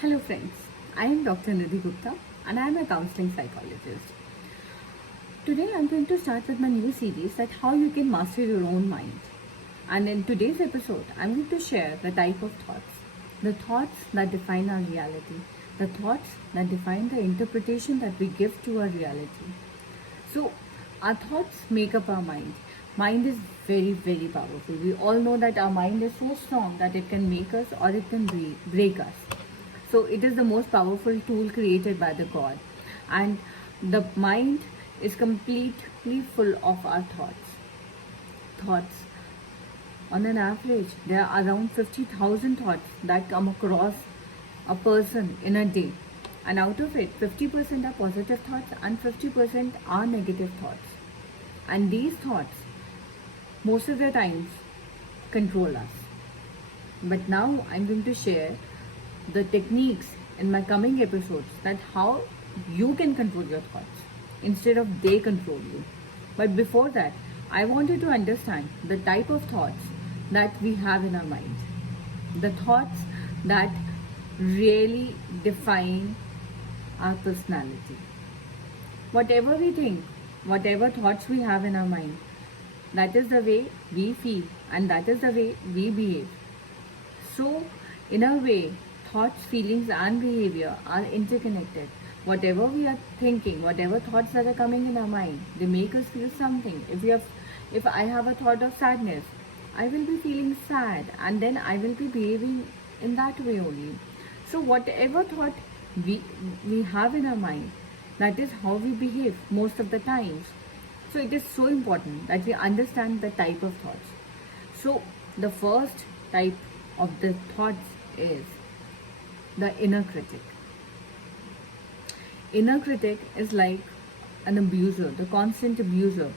Hello friends, I am Dr. Nidhi Gupta and I am a counseling psychologist. Today I am going to start with my new series that how you can master your own mind. And in today's episode, I am going to share the type of thoughts. The thoughts that define our reality. The thoughts that define the interpretation that we give to our reality. So our thoughts make up our mind. Mind is very, very powerful. We all know that our mind is so strong that it can make us or it can break us. So it is the most powerful tool created by the God. And the mind is completely full of our thoughts. Thoughts. On an average, there are around 50,000 thoughts that come across a person in a day. And out of it, 50% are positive thoughts and 50% are negative thoughts. And these thoughts, most of the times, control us. But now I'm going to share the techniques in my coming episodes that how you can control your thoughts instead of they control you. But before that, I want you to understand the type of thoughts that we have in our mind. The thoughts that really define our personality. Whatever we think, whatever thoughts we have in our mind, that is the way we feel and that is the way we behave. So, in a way, thoughts, feelings, and behavior are interconnected. Whatever we are thinking, whatever thoughts that are coming in our mind, they make us feel something. If I have a thought of sadness, I will be feeling sad, and then I will be behaving in that way only. So, whatever thought we have in our mind, that is how we behave most of the times. So, it is so important that we understand the type of thoughts. So, the first type of the thoughts is the inner critic. Inner critic is like an abuser, the constant abuser.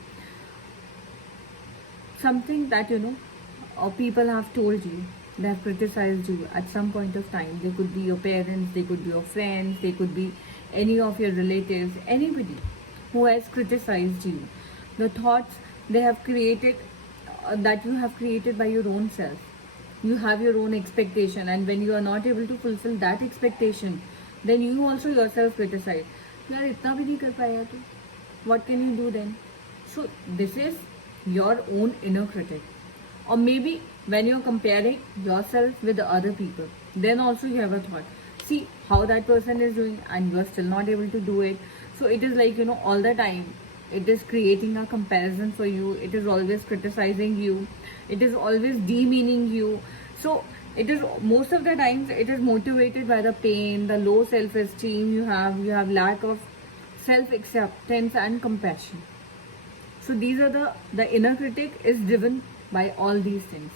Something that or people have told you, they have criticized you at some point of time. They could be your parents, they could be your friends, they could be any of your relatives, anybody who has criticized you. The thoughts they have created, that you have created by your own self. You have your own expectation, and when you are not able to fulfill that expectation, then you also yourself criticize. यार इतना भी नहीं कर पाया तो what can you do then? So this is your own inner critic. Or maybe when you're comparing yourself with the other people, then also you have a thought. See how that person is doing and you are still not able to do it. So it is like all the time it is creating a comparison for you. It is always criticizing you. It is always demeaning you. So it is most of the times it is motivated by the pain, the low self-esteem you have lack of self-acceptance and compassion. So these are the inner critic is driven by all these things.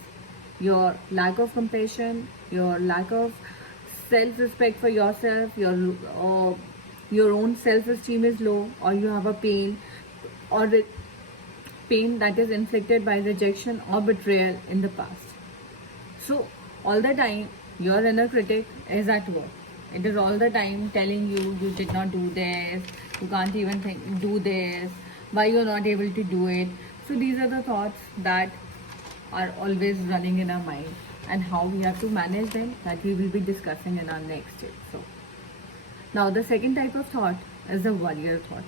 Your lack of compassion, your lack of self-respect for yourself, your own self-esteem is low, or you have a pain, or pain that is inflicted by rejection or betrayal in the past. So all the time your inner critic is at work. It is all the time telling you did not do this, you can't even do this, why you're not able to do it. So these are the thoughts that are always running in our mind, and how we have to manage them, that we will be discussing in our next episode. Now the second type of thought is the warrior thought.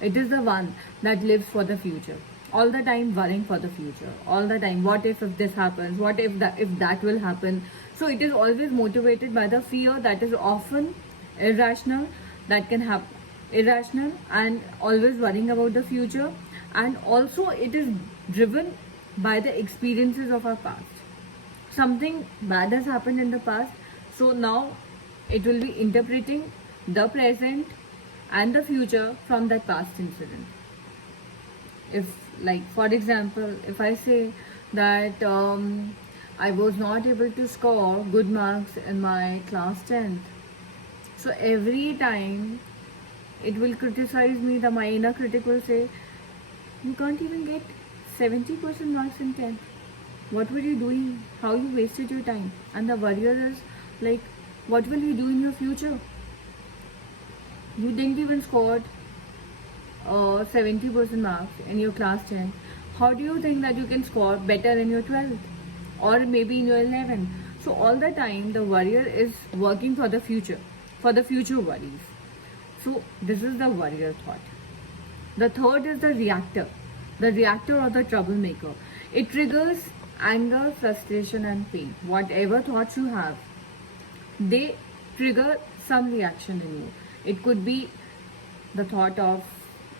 It is the one that lives for the future. All the time worrying for the future. All the time, what if this happens? What if that will happen? So it is always motivated by the fear that is often irrational, that can happen irrational, and always worrying about the future. And also it is driven by the experiences of our past. Something bad has happened in the past, so now it will be interpreting the present and the future from that past incident. If, like, for example, if I say that I was not able to score good marks in my class 10th, so every time it will criticize me, my inner critic will say, you can't even get 70% marks in 10th. What were you doing? How you wasted your time? And the warrior is like, what will you do in your future? You didn't even score 70% marks in your class 10. How do you think that you can score better in your 12th or maybe in your 11th? So all the time the warrior is working for the future worries. So this is the warrior thought. The third is the reactor or the troublemaker. It triggers anger, frustration, and pain. Whatever thoughts you have, they trigger some reaction in you. It could be the thought of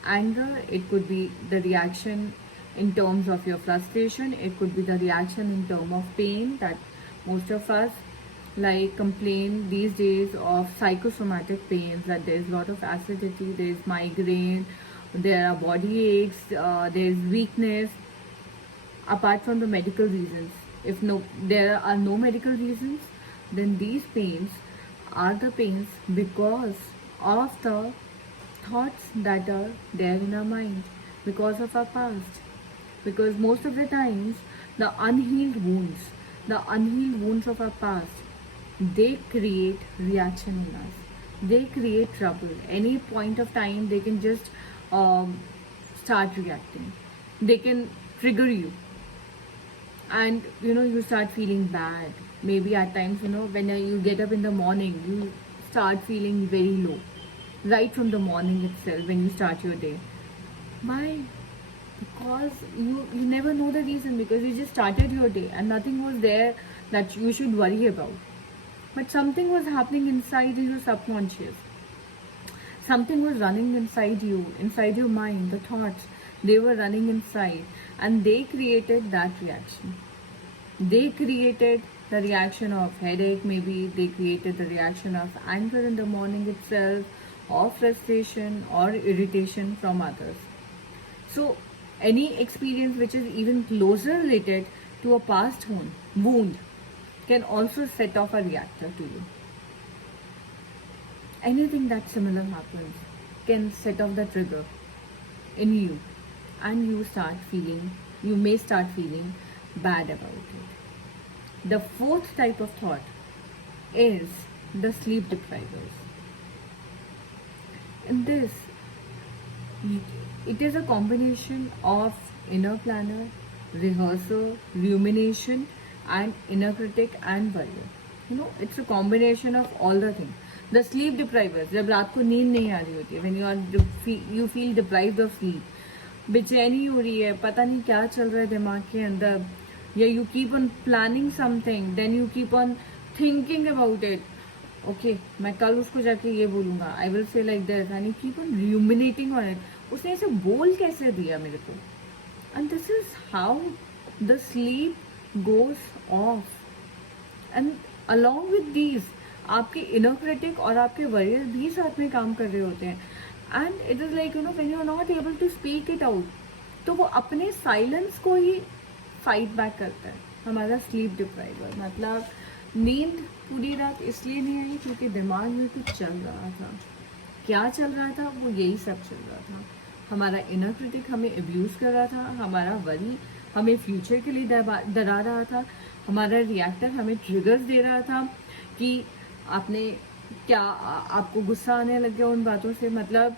anger, it could be the reaction in terms of your frustration, it could be the reaction in terms of pain, that most of us like complain these days of psychosomatic pains, that there's a lot of acidity, there's migraine, there are body aches, there's weakness. Apart from the medical reasons, if no there are no medical reasons, then these pains are the pains because of the thoughts that are there in our mind, because of our past. Because most of the times the unhealed wounds of our past, they create reaction in us, they create trouble. Any point of time they can just start reacting, they can trigger you, and you start feeling bad. Maybe at times, when you get up in the morning, you start feeling very low right from the morning itself when you start your day. Why? Because you never know the reason, because you just started your day and nothing was there that you should worry about. But something was happening inside your subconscious. Something was running inside you, inside your mind, the thoughts, they were running inside, and they created that reaction. They created the reaction of headache, maybe they created the reaction of anger in the morning itself, or frustration or irritation from others. So any experience which is even closer related to a past wound can also set off a reactor to you. Anything that similar happens can set off the trigger in you, and you may start feeling bad about it. The fourth type of thought is the sleep deprivers. In this, it is a combination of inner planner, rehearsal, rumination, and inner critic and worrier. It's a combination of all the things. The sleep deprivers, जब रात को नींद नहीं आ रही होती है, when you feel deprived of sleep, बेचैनी हो रही है, पता नहीं क्या चल रहा है दिमाग के अंदर, या you keep on planning something, then you keep on thinking about it. Okay, मैं कल उसको जाके ये बोलूँगा, I will say like this, and you keep on ruminating on it. उसने ऐसे बोल कैसे दिया मेरे को? And this is how the sleep goes off. And along with these, आपके inner critic और आपके warrior भी साथ में काम कर रहे होते हैं. And it is like, when you are not able to speak it out, तो वो अपने silence को ही fight back करता है. हमारा sleep depriver, मतलब नींद पूरी रात इसलिए नहीं आई क्योंकि दिमाग में कुछ चल रहा था. क्या चल रहा था? वो यही सब चल रहा था. हमारा इनर क्रिटिक हमें अब्यूज़ कर रहा था, हमारा वरी हमें फ्यूचर के लिए डरा रहा था, हमारा रिएक्टर हमें ट्रिगर्स दे रहा था कि आपको गुस्सा आने लग गया उन बातों से. मतलब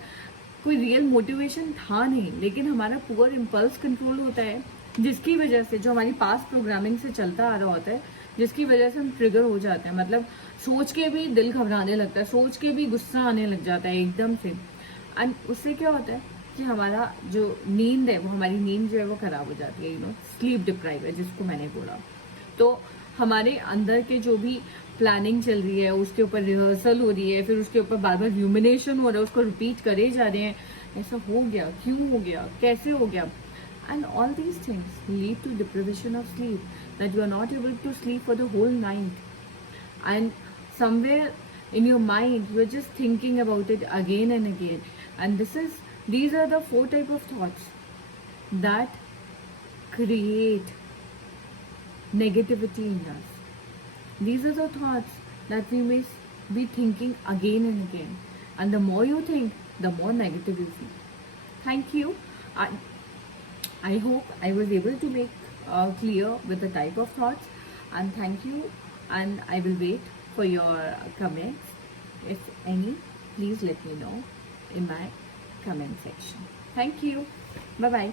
कोई रियल मोटिवेशन था नहीं, लेकिन हमारा पुअर इम्पल्स कंट्रोल होता है, जिसकी वजह से, जो हमारी पास्ट प्रोग्रामिंग से चलता आ रहा होता है, जिसकी वजह से हम ट्रिगर हो जाते हैं. मतलब सोच के भी दिल घबराने लगता है, सोच के भी गुस्सा आने लग जाता है एकदम से. एंड उससे क्या होता है कि हमारा जो नींद है, वो हमारी नींद जो है वो खराब हो जाती है. स्लीप डिप्राइव है जिसको मैंने बोला. तो हमारे अंदर के जो भी प्लानिंग चल रही है, उसके ऊपर रिहर्सल हो रही है, फिर उसके ऊपर बार बार र्यूमिनेशन हो रहा है, उसको रिपीट करे जा रहे हैं, ऐसा हो गया, क्यों हो गया, कैसे हो गया. And all these things lead to deprivation of sleep, that you are not able to sleep for the whole night, and somewhere in your mind you are just thinking about it again and again. And these are the 4 type of thoughts that create negativity in us. These are the thoughts that we may be thinking again and again, and the more you think, the more negative you feel. Thank you. I hope I was able to make clear with the type of thoughts, and thank you, and I will wait for your comments. If any, please let me know in my comment section. Thank you. Bye bye.